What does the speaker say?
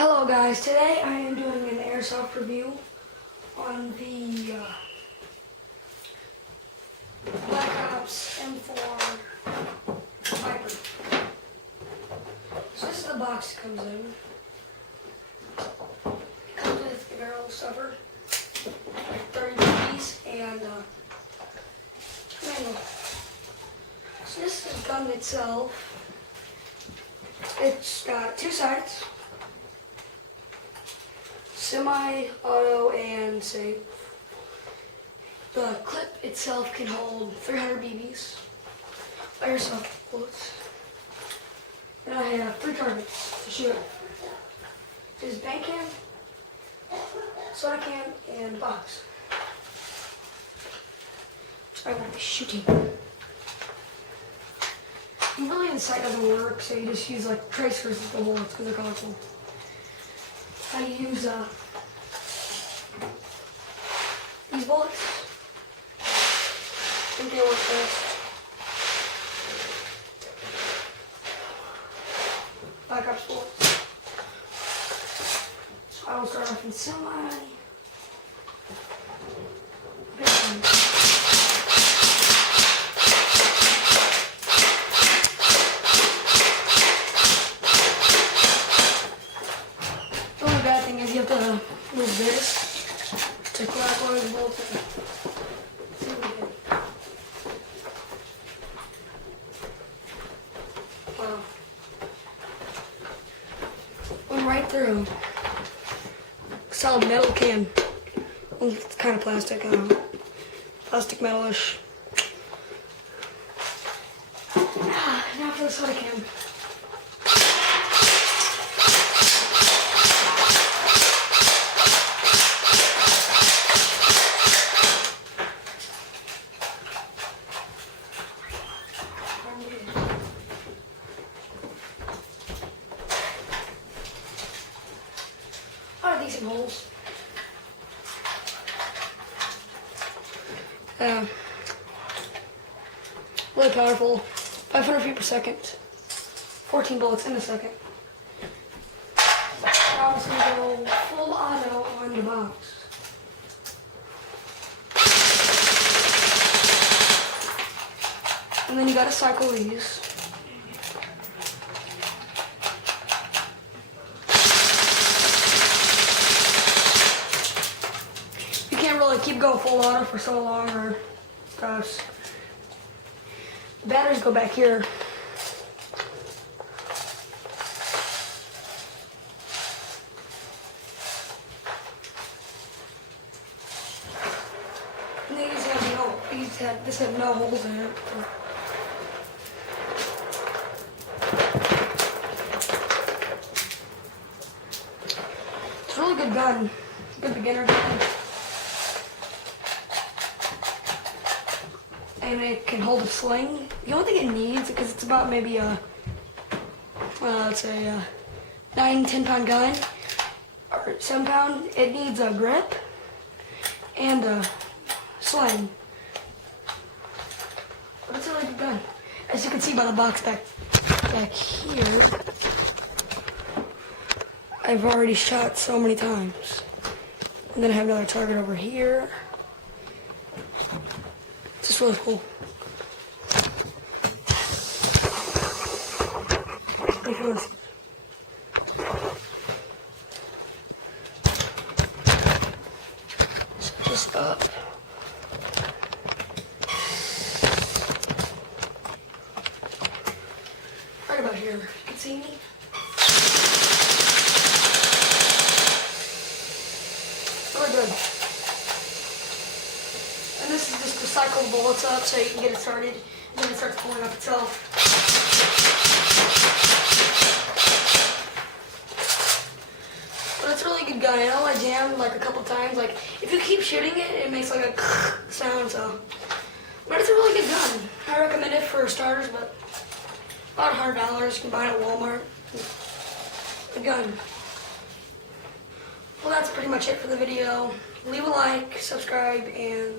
Hello guys, today I am doing an airsoft review on the Black Ops M4 Viper. So this is the box it comes in. It comes with a barrel stuffer, like 30 piece, and manual. So this is the gun itself. It's got two sides. Semi-auto and safe. The clip itself can hold 300 BBs, airsoft bullets. And I have 3 targets to shoot. There's bank can, soda can, and box. So I will be shooting. And really the sight doesn't work, so you just use like tracers with the bullets because they're colorful. I use these bullets. I think they work best. Black Ops bullets. So I will start off in semi. Bad thing is you have to move this to clockwise bolt. See what we get. Wow. Went right through. Solid metal can. Well, it's kind of plastic, I don't know. Plastic metalish. Now for the soda can. Decent holes. Really powerful. 500 feet per second. 14 bullets in a second. Now I'm just gonna go full auto on the box. And then you gotta cycle these. Keep going full auto for so long, or gosh, the batteries go back here. And these have this have no holes in it. It's a really good gun, good beginner gun. And it can hold a sling. The only thing it needs, because it's about maybe let's say a 9-10 pound gun, or 7 pound, it needs a grip and a sling. But it's a really good gun. As you can see by the box back here, I've already shot so many times. And then I have another target over here. It's just really cool. So just up. Right about here. You can see me. Really good. And this is just to cycle the bullets up so you can get it started, and then it starts pulling up itself. But it's a really good gun. I know I jammed like a couple times. Like if you keep shooting it, it makes like a sound. But it's a really good gun. I recommend it for starters, but about $100. You can buy it at Walmart. Good gun. Well, that's pretty much it for the video. Leave a like, subscribe, and